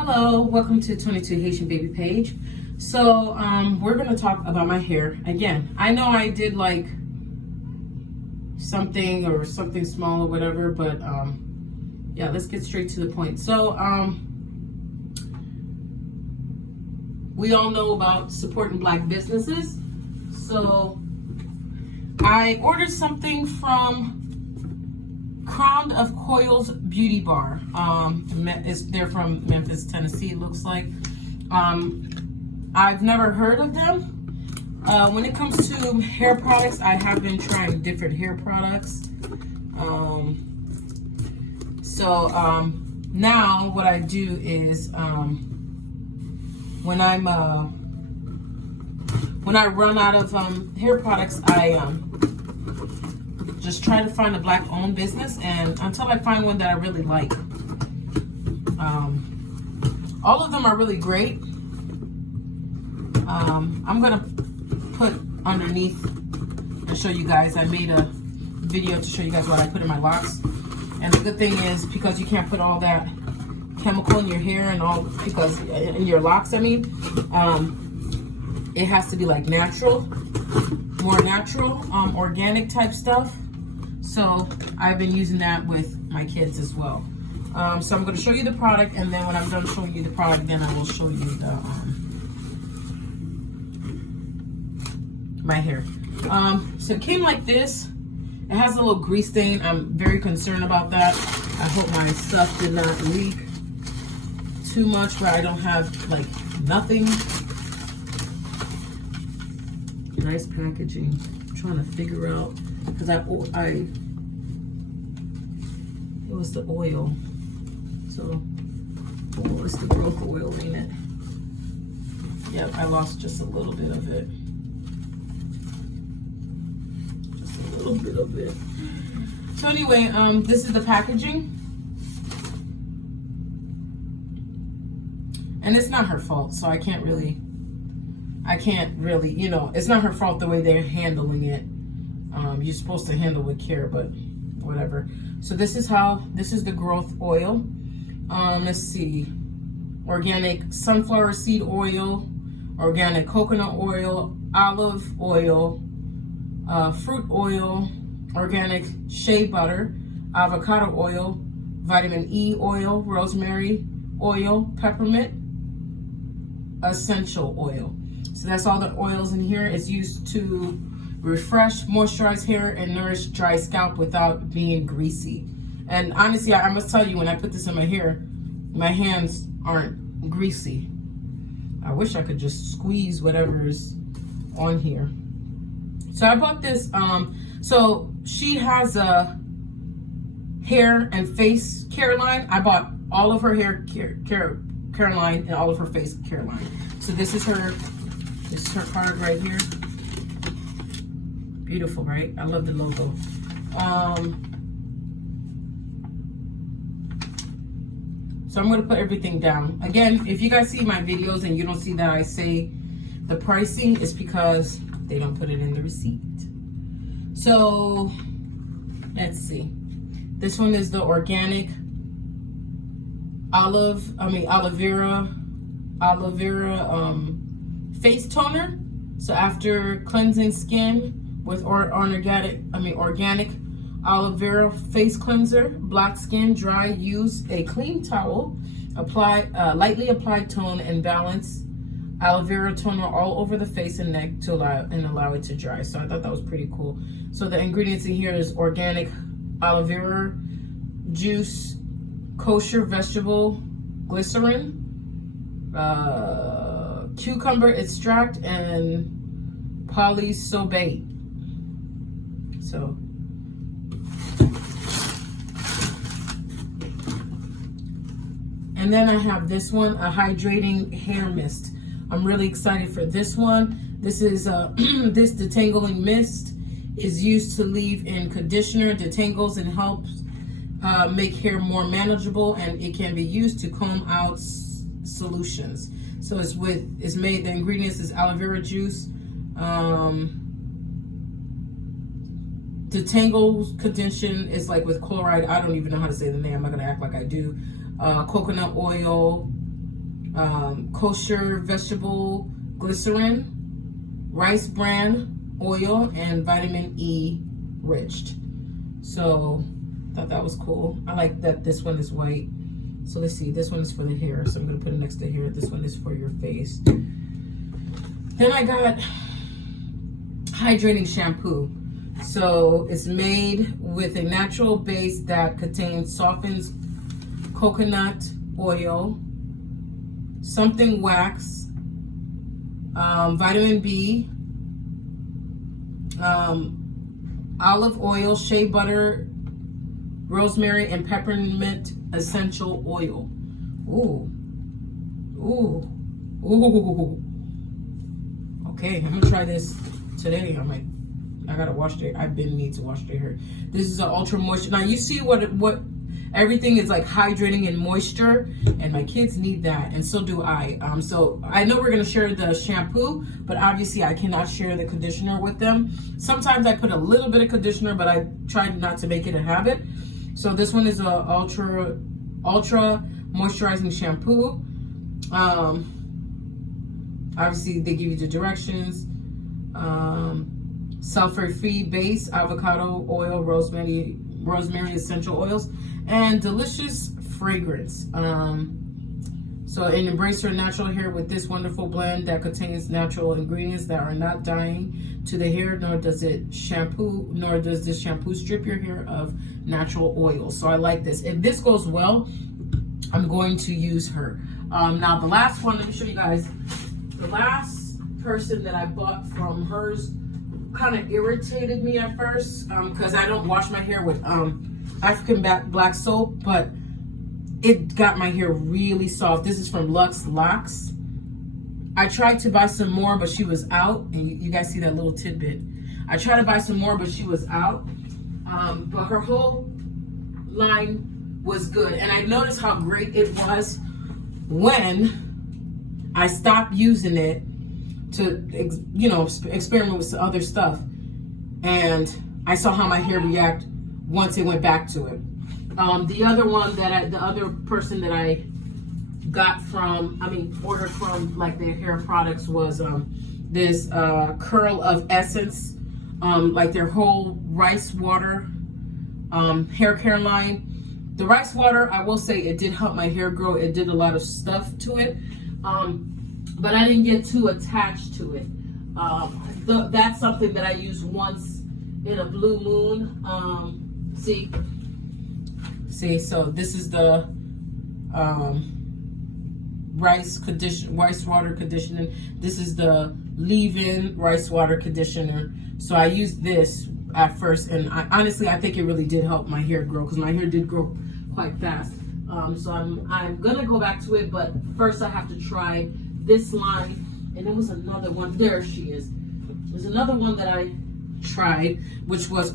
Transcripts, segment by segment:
Hello, welcome to 22 Haitian Baby page. So we're gonna talk about my hair again. I know I did like something small or whatever, but yeah, let's get straight to the point. So we all know about supporting Black businesses. So I ordered something from Crown of Coils Beauty Bar. They're from Memphis, Tennessee, it looks like. I've never heard of them. When it comes to hair products, I have been trying different hair products. Now what I do is when I run out of hair products, I just try to find a Black-owned business, and until I find one that I really like. All of them are really great. I'm gonna put underneath and show you guys. I made a video to show you guys what I put in my locks, and the good thing is, because you can't put all that chemical in your hair and all, because in your locks, I mean, it has to be like natural, more natural, organic type stuff. So I've been using that with my kids as well. So I'm going to show you the product, and then when I'm done showing you the product, then I will show you the my hair. So it came like this. It has a little grease stain. I'm very concerned about that. I hope my stuff did not leak too much where I don't have like nothing. Nice packaging. I'm trying to figure out, because it was the oil. So, oh, it's the growth oil, ain't it? Yep, I lost just a little bit of it. Just a little bit of it. So anyway, this is the packaging. And it's not her fault, so I can't really, you know, it's not her fault the way they're handling it. You're supposed to handle with care, but whatever. So this is the growth oil. Let's see, organic sunflower seed oil, organic coconut oil, olive oil, fruit oil, organic shea butter, avocado oil, vitamin E oil, rosemary oil, peppermint, essential oil. So that's all the oils in here. It's used to refresh, moisturize hair, and nourish dry scalp without being greasy. And honestly, I must tell you, when I put this in my hair, my hands aren't greasy. I wish I could just squeeze whatever's on here. So I bought this, so she has a hair and face care line. I bought all of her hair care line and all of her face care line. So this is her card right here. Beautiful, right? I love the logo. So I'm going to put everything down. Again, if you guys see my videos and you don't see that I say the pricing, it's because they don't put it in the receipt. So let's see. This one is the organic aloe vera face toner. So after cleansing skin with organic aloe vera face cleanser, black skin, dry, use a clean towel, lightly apply tone and balance aloe vera toner all over the face and neck to allow it to dry. So I thought that was pretty cool. So the ingredients in here is organic aloe vera juice, kosher vegetable glycerin, cucumber extract, and polysobate. So and then I have this one, a hydrating hair mist. I'm really excited for this one. This is this detangling mist is used to leave in conditioner, detangles, and helps make hair more manageable, and it can be used to comb out solutions. So the ingredients is aloe vera juice, detangles condition is like with chloride. I don't even know how to say the name. I'm not gonna act like I do. Coconut oil, kosher vegetable glycerin, rice bran oil, and vitamin E rich. So I thought that was cool. I like that this one is white. So let's see, this one is for the hair, so I'm gonna put it next to hair. This one is for your face. Then I got Hydrating Shampoo. So it's made with a natural base that contains softens coconut oil, something wax, vitamin B, olive oil, shea butter, rosemary, and peppermint essential oil. Ooh. Ooh. Ooh. Okay, I'm gonna try this today. I gotta wash their, I've been need to wash their hair. This is an ultra moisture. Now you see what everything is like hydrating and moisture, and my kids need that, and so do I. So I know we're gonna share the shampoo, but obviously I cannot share the conditioner with them. Sometimes I put a little bit of conditioner, but I tried not to make it a habit. So this one is a ultra moisturizing shampoo. Obviously they give you the directions. Sulfur-free base, avocado oil, rosemary essential oils, and delicious fragrance. So embrace your natural hair with this wonderful blend that contains natural ingredients that are not dying to the hair, nor does this shampoo strip your hair of natural oil. So I like this. If this goes well, I'm going to use her. Now the last one, let me show you guys. The last person that I bought from hers kind of irritated me at first because I don't wash my hair with African black soap, but it got my hair really soft. This is from Luxe Locks. I tried to buy some more, but she was out, and you guys see that little tidbit. I tried to buy some more, but she was out. But her whole line was good, and I noticed how great it was when I stopped using it to, you know, experiment with other stuff, and I saw how my hair react once it went back to it. The other person that I got from, ordered from, like their hair products was this Curl of Essence, like their whole rice water hair care line. The rice water, I will say, it did help my hair grow. It did a lot of stuff to it. But I didn't get too attached to it. That's something that I use once in a blue moon. See, so this is the rice water conditioner. This is the leave-in rice water conditioner. So I used this at first, and honestly, I think it really did help my hair grow, because my hair did grow quite fast. So I'm gonna go back to it, but first I have to try this line. And there was another one. There she is. There's another one that I tried, which was,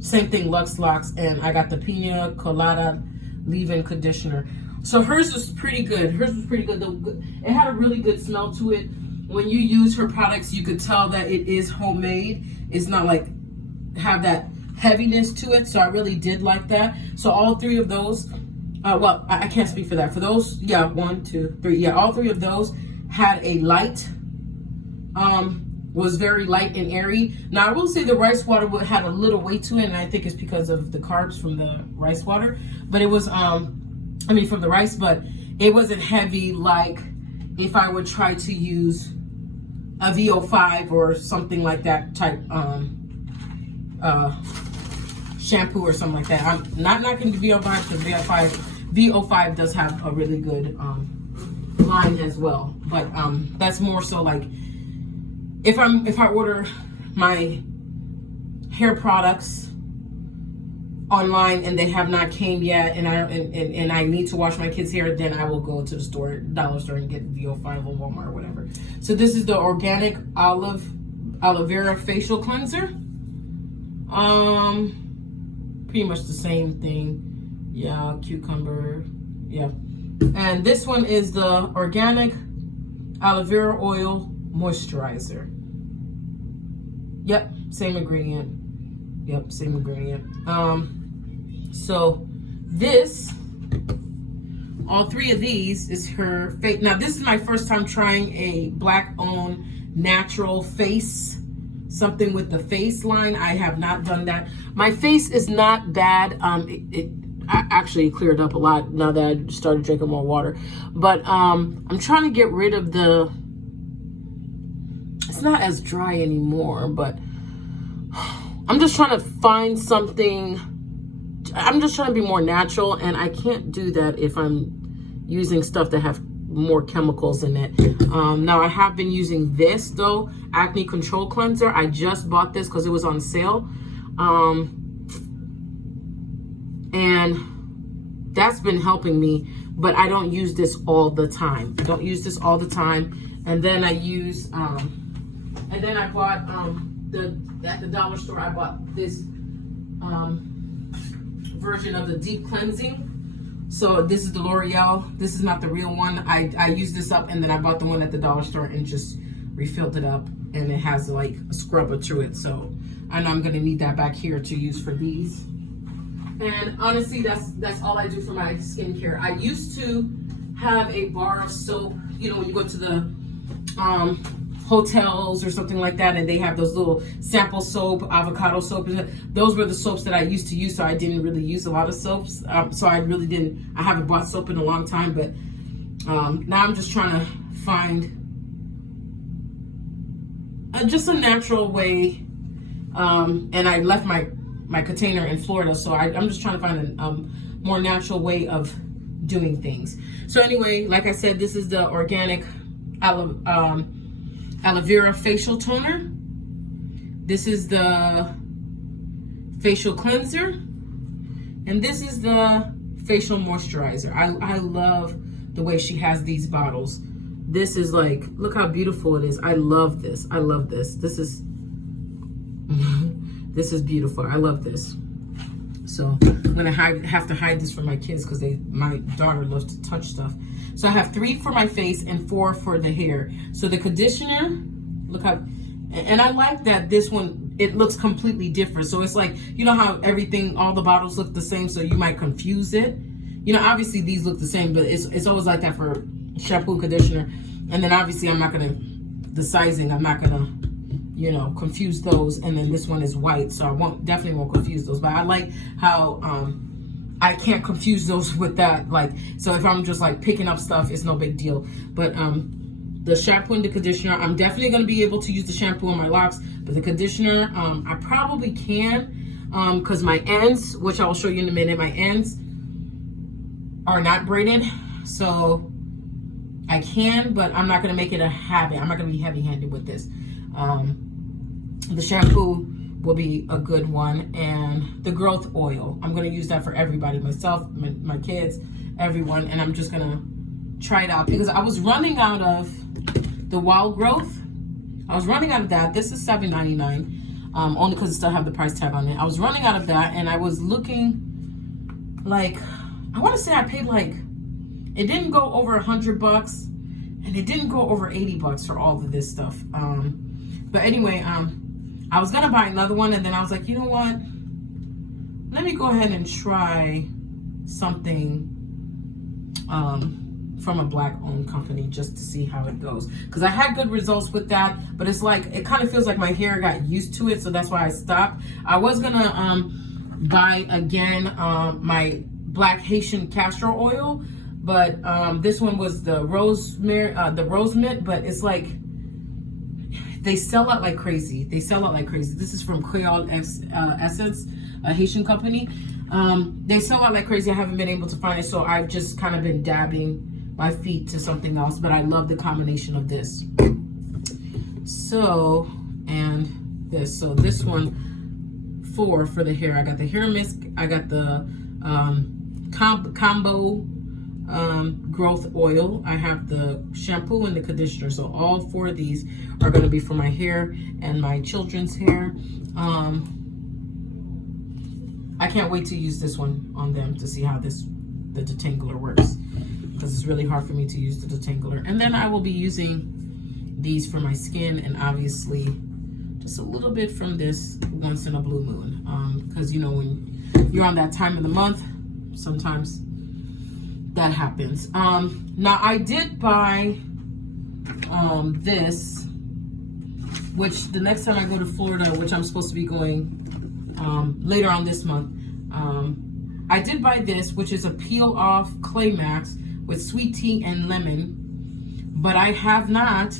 same thing, Luxe Locks, and I got the Pina Colada leave-in conditioner. So hers was pretty good. It had a really good smell to it. When you use her products, you could tell that it is homemade. It's not like have that heaviness to it. So I really did like that. So all three of those, well, I can't speak for that. For those, yeah, 1, 2, 3, yeah, all three of those had a light, was very light and airy. Now I will say the rice water had a little weight to it, and I think it's because of the carbs from the rice water. But it was, from the rice, but it wasn't heavy like if I would try to use a VO5 or something like that type shampoo or something like that. I'm not knocking the VO5, because VO5 does have a really good line as well, but that's more so like if I order my hair products online and they have not came yet, and I need to wash my kids' hair, then I will go to the store, dollar store, and get VO5 or Walmart or whatever. So this is the organic aloe vera facial cleanser. Pretty much the same thing. Yeah, cucumber. Yeah. And this one is the organic aloe vera oil moisturizer. Yep, same ingredient. So this all three of these is her face. Now, this is my first time trying a black-owned natural face, something with the face line. I have not done that. My face is not bad. It actually cleared up a lot now that I started drinking more water. But I'm trying to get rid of the, it's not as dry anymore, but I'm just trying to find something. I'm just trying to be more natural, and I can't do that if I'm using stuff that have more chemicals in it. Now I have been using this though, acne control cleanser. I just bought this because it was on sale, and that's been helping me, but I don't use this all the time. I don't use this all the time. And then I use and then I bought at the dollar store I bought this version of the deep cleansing. So this is the L'Oreal. This is not the real one. I used this up, and then I bought the one at the dollar store and just refilled it up, and it has like a scrubber to it. So I know I'm gonna need that back here to use for these. And honestly, that's all I do for my skincare. I used to have a bar of soap, you know, when you go to the hotels or something like that, and they have those little sample soap, avocado soap. Those were the soaps that I used to use, so I didn't really use a lot of soaps. So I really didn't, I haven't bought soap in a long time, but now I'm just trying to find just a natural way. And I left my container in Florida, so I'm just trying to find a more natural way of doing things. So anyway, like I said, this is the organic aloe vera facial toner. This is the facial cleanser, and this is the facial moisturizer. I love the way she has these bottles. This is like, look how beautiful it is. I love this. I love this. This is this is beautiful. I love this. So I'm gonna have to hide this from my kids because my daughter loves to touch stuff. So I have 3 for my face and 4 for the hair. So the conditioner, look how, and I like that this one, it looks completely different. So it's like, you know how everything, all the bottles look the same, so you might confuse it. You know, obviously these look the same, but it's always like that for shampoo and conditioner. And then obviously I'm not gonna, the sizing, I'm not gonna, you know, confuse those. And then this one is white, so I definitely won't confuse those. But I like how I can't confuse those with that. Like, so if I'm just like picking up stuff, it's no big deal. But the shampoo and the conditioner, I'm definitely gonna be able to use the shampoo on my locks, but the conditioner, I probably can, because my ends, which I will show you in a minute, my ends are not braided, so I can, but I'm not gonna make it a habit. I'm not gonna be heavy-handed with this. The shampoo will be a good one, and the growth oil, I'm gonna use that for everybody, myself, my kids, everyone, and I'm just gonna try it out because I was running out of the Wild Growth. I was running out of that. This is $7.99, only because it still have the price tag on it. I was running out of that, and I was looking like, I want to say I paid like, it didn't go over $100, and it didn't go over $80 for all of this stuff. But anyway, I was gonna buy another one, and then I was like, you know what? Let me go ahead and try something from a black-owned company just to see how it goes. Because I had good results with that, but it's like, it kind of feels like my hair got used to it, so that's why I stopped. I was gonna buy again my black Haitian castor oil, but this one was the rose mint, but it's like, they sell out like crazy. They sell out like crazy. This is from Creole Essence, a Haitian company. They sell out like crazy. I haven't been able to find it, so I've just kind of been dabbing my feet to something else, but I love the combination of this. So, and this. So this one, 4 for the hair. I got the hair mist. I got the combo growth oil. I have the shampoo and the conditioner. So all 4 of these are going to be for my hair and my children's hair. I can't wait to use this one on them to see how the detangler works, because it's really hard for me to use the detangler. And then I will be using these for my skin, and obviously just a little bit from this once in a blue moon, because you know, when you're on that time of the month, sometimes that happens. Now I did buy this, which the next time I go to Florida, which I'm supposed to be going later on this month, I did buy this, which is a peel off clay mask with sweet tea and lemon, but I have not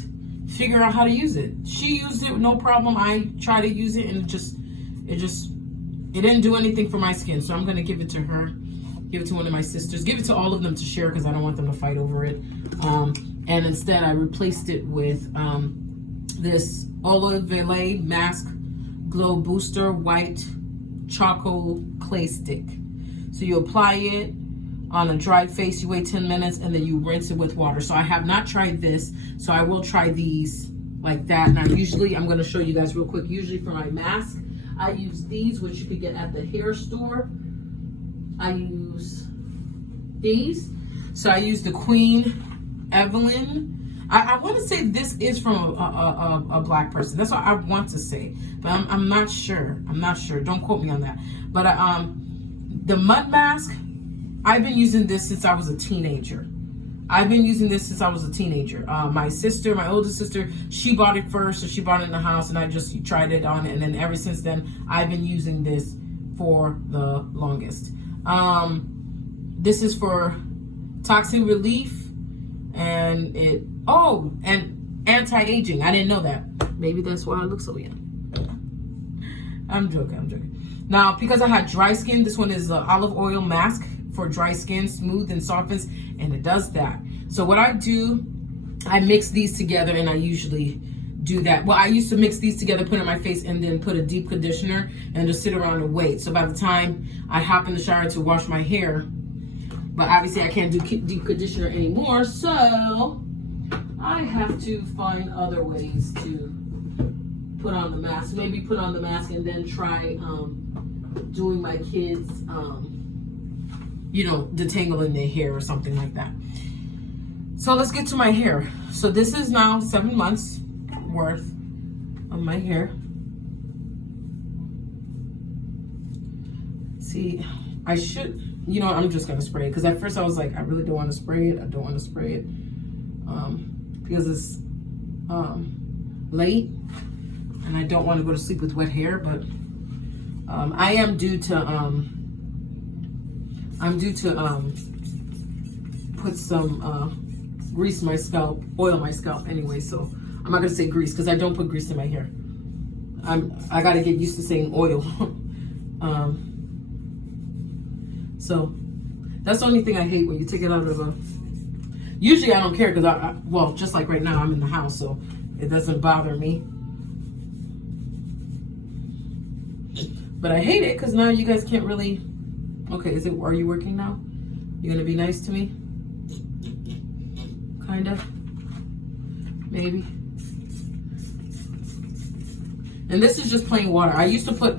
figured out how to use it. She used it, no problem. I tried to use it and it didn't do anything for my skin. So I'm gonna give it to her, give it to one of my sisters, give it to all of them to share because I don't want them to fight over it. And instead I replaced it with this Aloe Vera Mask Glow Booster White Charcoal Clay Stick. So you apply it on a dry face, you wait 10 minutes, and then you rinse it with water. So I have not tried this, so I will try these like that. Now usually, I'm gonna show you guys real quick, usually for my mask, I use these, which you could get at the hair store. I use these. So I use the Queen Evelyn. I want to say this is from a black person. That's what I want to say, but I'm not sure. I'm not sure. Don't quote me on that. But the mud mask, I've been using this since I was a teenager. My sister, my older sister, she bought it first, so she bought it in the house, and I just tried it on, and then ever since then, I've been using this for the longest. This is for toxin relief, and and anti-aging. I didn't know that. Maybe that's why I look so young. I'm joking. Now, because I had dry skin, this one is an olive oil mask for dry skin, smooth and softens, and it does that. So what I do, I mix these together, and I usually do that. Well, I used to mix these together, put it on my face, and then put a deep conditioner and just sit around and wait. So by the time I hop in the shower to wash my hair, but obviously I can't do deep conditioner anymore, so I have to find other ways to put on the mask. Maybe put on the mask and then try doing my kids, detangling their hair or something like that. So let's get to my hair. So this is now 7 months worth of my hair. See, I should, I'm just gonna spray it, because at first I was like, I really don't want to spray it. Because it's late and I don't want to go to sleep with wet hair, but I am due to put some grease in my scalp, oil my scalp anyway, so I'm not gonna say grease because I don't put grease in my hair. I gotta get used to saying oil. So that's the only thing I hate, when you take it out of a, usually I don't care because well, just like right now I'm in the house, so it doesn't bother me. But I hate it because now you guys can't really, okay, are you working now? You gonna be nice to me? Kind of, maybe. And this is just plain water. I used to put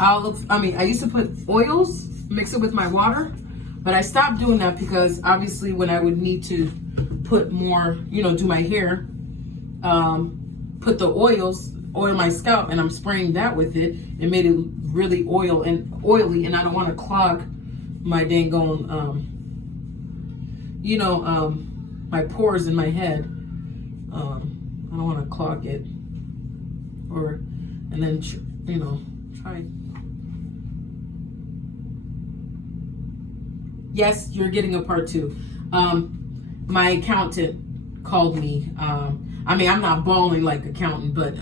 I used to put oils, mix it with my water, but I stopped doing that because obviously when I would need to put more, do my hair, put the oil my scalp, and I'm spraying that with it, it made it really oily, and I don't want to clog my dang on, my pores in my head. I don't want to clog it, and then try. Yes, you're getting a part 2. My accountant called me. I'm not bawling like accountant, but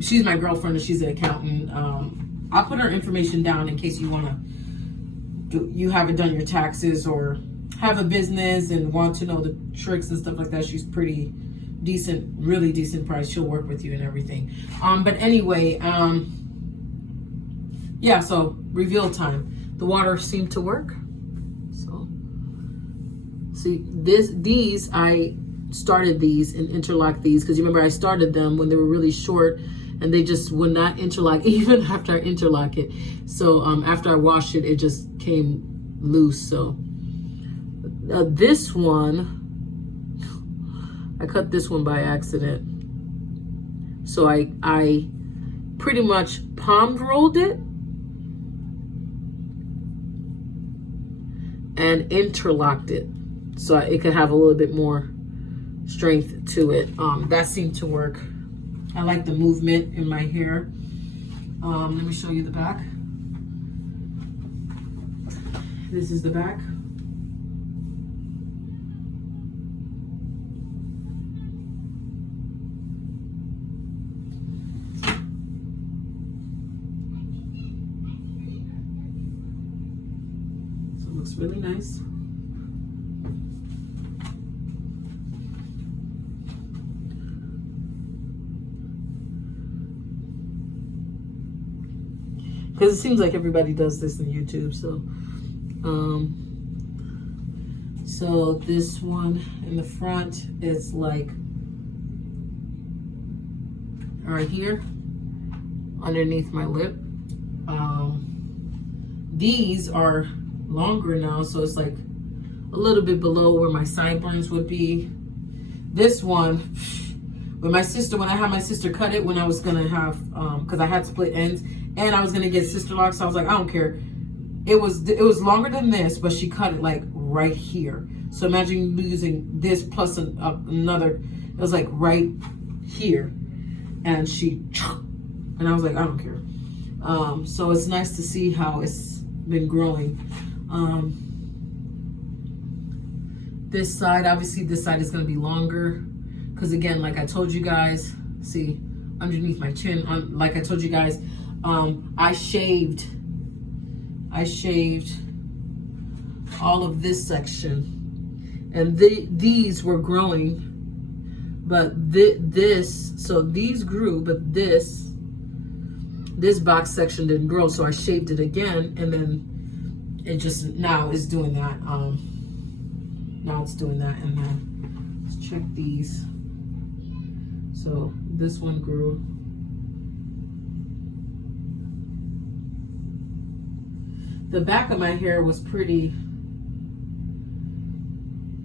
she's my girlfriend and she's an accountant. I'll put her information down in case you you haven't done your taxes or have a business and want to know the tricks and stuff like that. She's pretty decent, really decent price. She'll work with you and everything. But anyway, yeah, so reveal time. The water seemed to work. So see, these I started these and interlocked these because you remember I started them when they were really short and they just would not interlock even after I interlock it. So after I washed it, it just came loose. So this one, I cut this one by accident. So I pretty much palm rolled it and interlocked it so it could have a little bit more strength to it. That seemed to work. I like the movement in my hair. Let me show you the back. This is the back. So it looks really nice. Because it seems like everybody does this on YouTube. So this one in the front is like right here underneath my lip. These are longer now, so it's like a little bit below where my sideburns would be. This one, when I had my sister cut it, when I was gonna have, because I had split ends, and I was gonna get sister locks, so I was like, I don't care. It was longer than this, but she cut it like right here. So imagine using this plus another. It was like right here, and I was like, I don't care. So it's nice to see how it's been growing. This side, obviously, this side is gonna be longer, because again, like I told you guys, see underneath my chin. Like I told you guys, I shaved all of this section, and these were growing, but so these grew, but this box section didn't grow, so I shaved it again, and then it just now is doing that. Now it's doing that, and then let's check these. So this one grew. The back of my hair was pretty,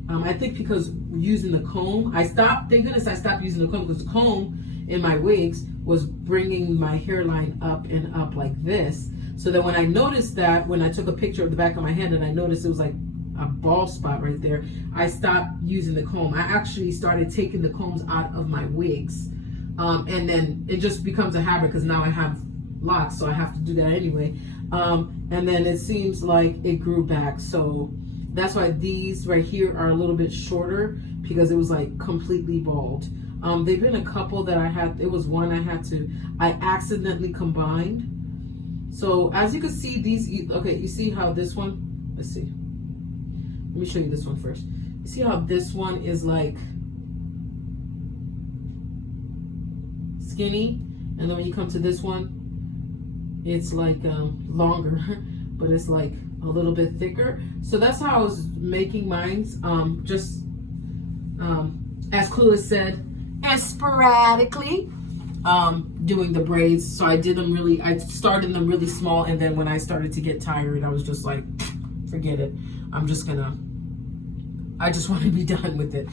I think because using the comb, thank goodness I stopped using the comb, because the comb in my wigs was bringing my hairline up and up like this. So that when I noticed that, when I took a picture of the back of my head and I noticed it was like a bald spot right there, I stopped using the comb. I actually started taking the combs out of my wigs. And then it just becomes a habit, because now I have locks, so I have to do that anyway. And then it seems like it grew back. So that's why these right here are a little bit shorter, because it was like completely bald. There've been a couple that I had, it was one I accidentally combined. So as you can see, these, okay, you see how this one, let's see. Let me show you this one first. You see how this one is like skinny, and then when you come to this one, it's like longer, but it's like a little bit thicker. So that's how I was making mine. Just as Clueless said, and sporadically doing the braids. So I started them really small, and then when I started to get tired, I was just like, forget it. I just want to be done with it.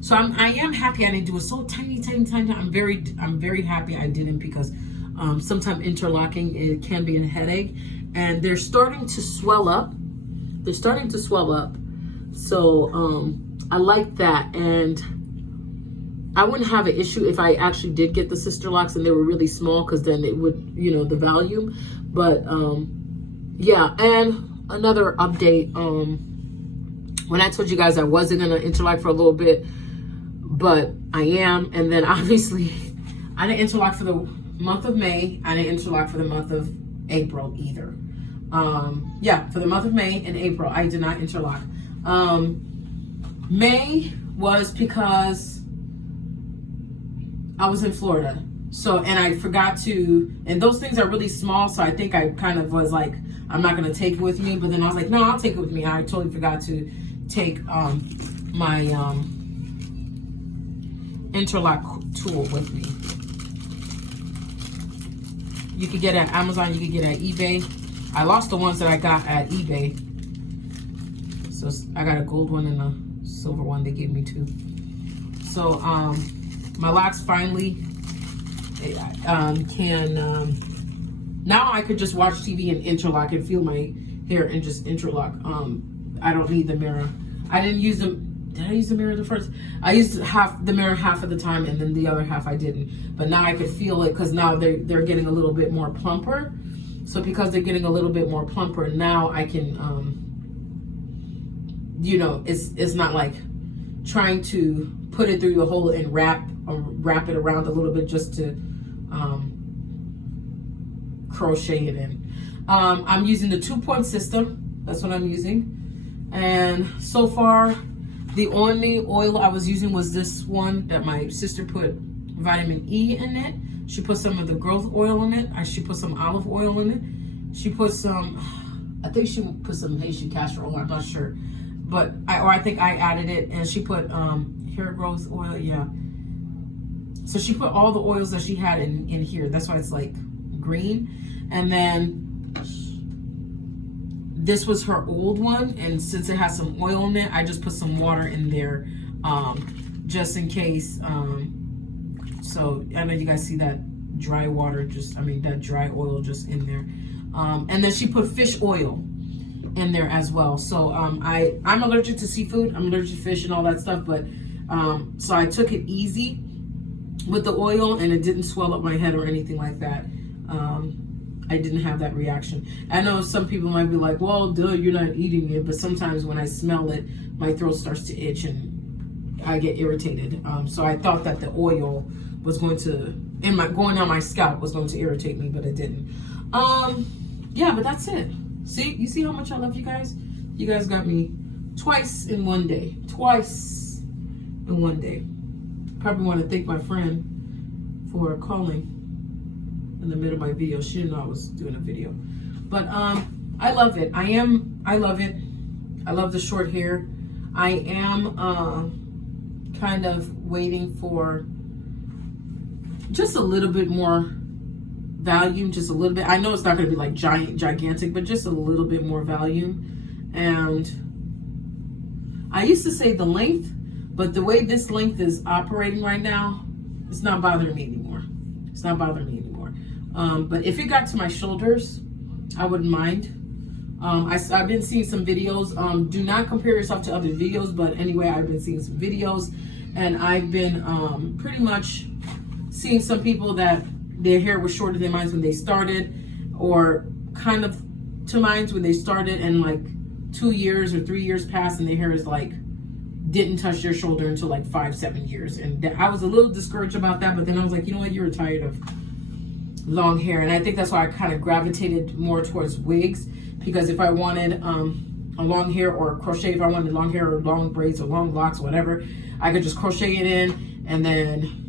So I am happy I didn't do it so tiny. I'm very happy I didn't, because sometimes interlocking, it can be a headache, and they're starting to swell up. So I like that, and I wouldn't have an issue if I actually did get the sister locks and they were really small, because then it would, the volume. But yeah, and another update, when I told you guys I wasn't gonna interlock for a little bit, but I am. And then obviously I didn't interlock for the month of May. I didn't interlock for the month of April either. Yeah, for the month of May and April, I did not interlock. May was because I was in Florida. So, and I forgot to, and those things are really small, so I think I kind of was like, I'm not gonna take it with me, but then I was like, no, I'll take it with me. I totally forgot to take my interlock tool with me. You could get it at Amazon, you could get it at eBay. I lost the ones that I got at eBay. So I got a gold one and a silver one. They gave me two. So my locks finally now I could just watch TV and interlock and feel my hair and just interlock. I don't need the mirror. I didn't use them. Did I use the mirror the first? I used the mirror half of the time, and then the other half I didn't. But now I could feel it because now they're getting a little bit more plumper. So because they're getting a little bit more plumper, now I can, you know, it's not like trying to put it through the hole and wrap it around a little bit just to crochet it in. I'm using the 2-point system. That's what I'm using. And so far, the only oil I was using was this one that my sister put vitamin E in it. She put some of the growth oil in it. She put some olive oil in it. She put some, I think she put some Haitian castor oil, I'm not sure. But, I think I added it, and she put hair growth oil, yeah. So she put all the oils that she had in here. That's why it's like green. And then this was her old one, and since it has some oil in it, I just put some water in there just in case. So I know you guys see that dry water, that dry oil just in there. And then she put fish oil in there as well. So I'm allergic to seafood. I'm allergic to fish and all that stuff. But so I took it easy with the oil, and it didn't swell up my head or anything like that. I didn't have that reaction. I know some people might be like, well, duh, you're not eating it. But sometimes when I smell it, my throat starts to itch and I get irritated. So I thought that the oil was going on my scalp was going to irritate me, but it didn't. Yeah, but that's it. See, you see how much I love you guys? You guys got me twice in one day. Twice in one day. Probably want to thank my friend for calling in the middle of my video. She didn't know I was doing a video. But I love it. I love it. I love the short hair. I am kind of waiting for just a little bit more volume, just a little bit. I know it's not going to be like gigantic, but just a little bit more volume. And I used to say the length, but the way this length is operating right now, it's not bothering me anymore. It's not bothering me anymore. But if it got to my shoulders, I wouldn't mind. I've been seeing some videos. Do not compare yourself to other videos, but anyway, I've been seeing some videos, and I've been pretty much seeing some people that their hair was shorter than mine when they started, or kind of to mine when they started, and like 2 years or 3 years passed, and their hair is like didn't touch their shoulder until like 5-7 years. And I was a little discouraged about that, but then I was like, you know what, you're tired of long hair. And I think that's why I kind of gravitated more towards wigs, because if I wanted a long hair or crochet, if I wanted long hair or long braids or long locks or whatever, I could just crochet it in, and then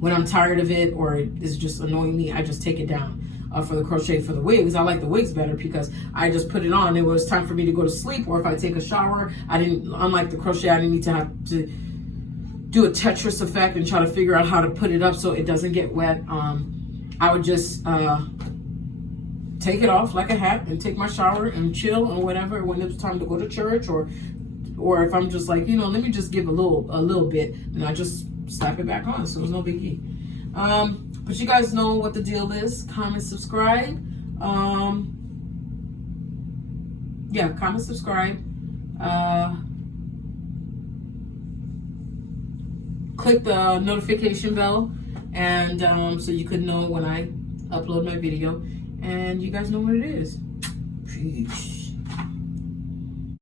when I'm tired of it or it's just annoying me, I just take it down. For the crochet for the wigs, I like the wigs better because I just put it on. It was time for me to go to sleep, or if I take a shower, unlike the crochet, I didn't need to have to do a Tetris effect and try to figure out how to put it up so it doesn't get wet. I would just take it off like a hat and take my shower and chill or whatever when it was time to go to church, or if I'm just like, let me just give a little bit, and I just slap it back on. So it was no biggie. But you guys know what the deal is. Comment, subscribe. Yeah, comment, subscribe. Click the notification bell, and so you could know when I upload my video. And you guys know what it is. Peace.